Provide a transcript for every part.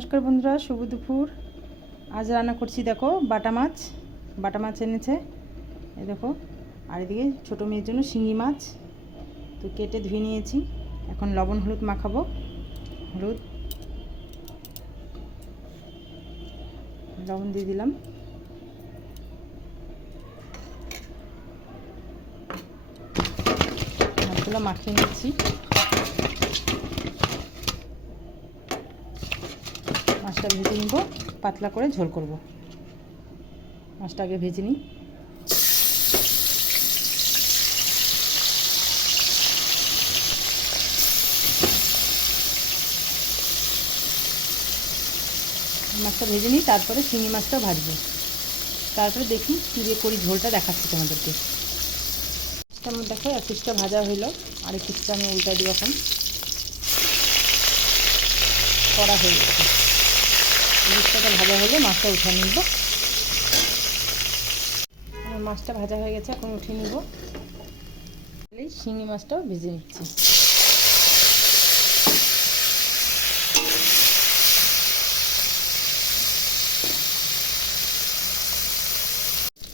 নমস্কার বন্ধুরা, শুভ দুপুর। আজ রান্না করছি, দেখো বাটা মাছ এনেছে, এই দেখো। আর এদিকে ছোটো মেয়ের জন্য শিঙি মাছ তো কেটে ধুয়ে নিয়েছি। এখন লবণ হলুদ মাখাবো। লবণ দিয়ে দিলাম। মাছগুলো মাখিয়ে নিচ্ছি। মাছটা ভেজে নিব, পাতলা করে ঝোল করব। মাছটা আগে ভেজে নিই। মাছটা ভেজে নিই, তারপরে শিঙি মাছটা ভাজবো। তারপরে দেখি কী দিয়ে করি, ঝোলটা দেখাচ্ছি তোমাদেরকে। আমার দেখো এক পিসটা ভাজা হইলো, আর এক পিসটা আমি উল্টা দিই। এখন করা হয়ে গেছে। পিসটা ভাজা হলে মাছটা উঠে নিব। আমার মাছটা ভাজা হয়ে গেছে, এখন উঠিয়ে নিব। শিঙি মাছটাও ভেজে নিচ্ছি।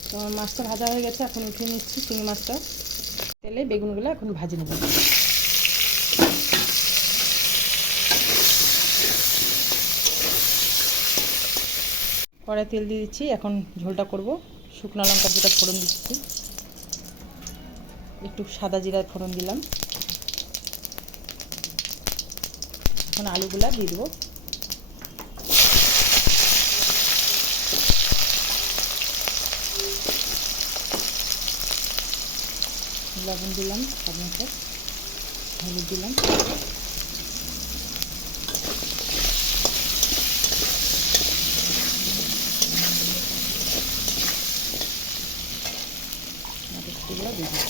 তো আমার মাছটা ভাজা হয়ে গেছে, এখন উঠিয়ে নিচ্ছি শিঙি মাছটা। তেলে বেগুনগুলো এখন ভাজি নেব। কড়াই তেল দিয়ে দিচ্ছি, এখন ঝোলটা করব। শুকনো লঙ্কা দুটো ফোড়ন দিচ্ছি, একটু সাদা জিরার ফোড়ন দিলাম। এখন আলুগুলা দিয়ে দেবো। লবণ দিলাম, স্বাদ মতো হলুদ দিলাম। মটরশুঁটিগুলো দিয়ে দিলাম।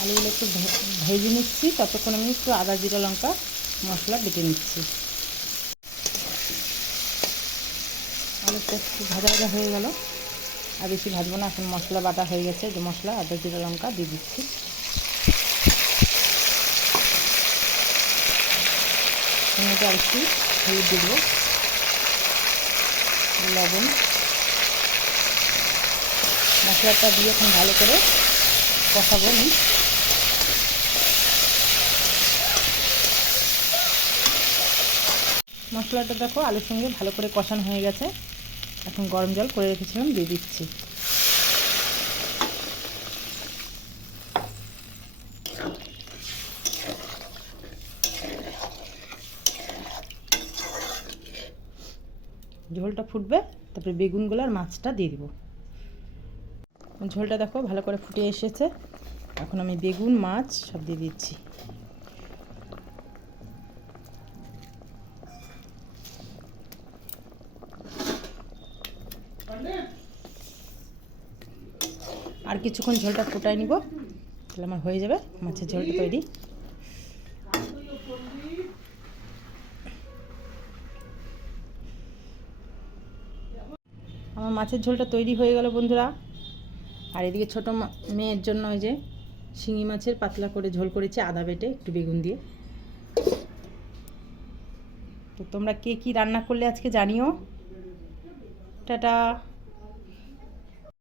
আলুগুলো একটু ভেজে নিচ্ছি, ততক্ষণ আমি একটু আদা জিরা লঙ্কা মশলা বেটে নিচ্ছি। আলুটা একটু ভাজা ভাজা হয়ে গেল, আর বেশি ভাজবো না। এখন মশলা বাটা হয়ে গেছে, যে মশলা আদা জিরা লঙ্কা দিয়ে দিচ্ছি। টমেটো আর একটু হলুদ দিয়ে দেবো, লবণ। মশলাটা দিয়ে এখন ভালো করে কষাবো আমি। মশলাটা দেখো আলুর সঙ্গে ভালো করে কষানো হয়ে গেছে। এখন গরম জল করে রেখেছিলাম দিয়ে দিচ্ছি। ঝোলটা ফুটবে, তারপরে বেগুনগুলো আর মাছটা দিয়ে দেবো। ঝোলটা দেখো ভালো করে ফুটে এসেছে, এখন আমি বেগুন মাছ সব দিয়ে দিচ্ছি। আর কিছুক্ষণ ঝোলটা ফুটাই নিব, তাহলে আমার হয়ে যাবে মাছের ঝোলটা তৈরি। আমার মাছের ঝোলটা তৈরি হয়ে গেল বন্ধুরা। আর এদিকে ছোটো মেয়ের জন্য ওই যে শিঙি মাছের পাতলা করে ঝোল করেছি, আদা বেটে একটু বেগুন দিয়ে। তো তোমরা কে কী রান্না করলে আজকে জানিও। টাটা।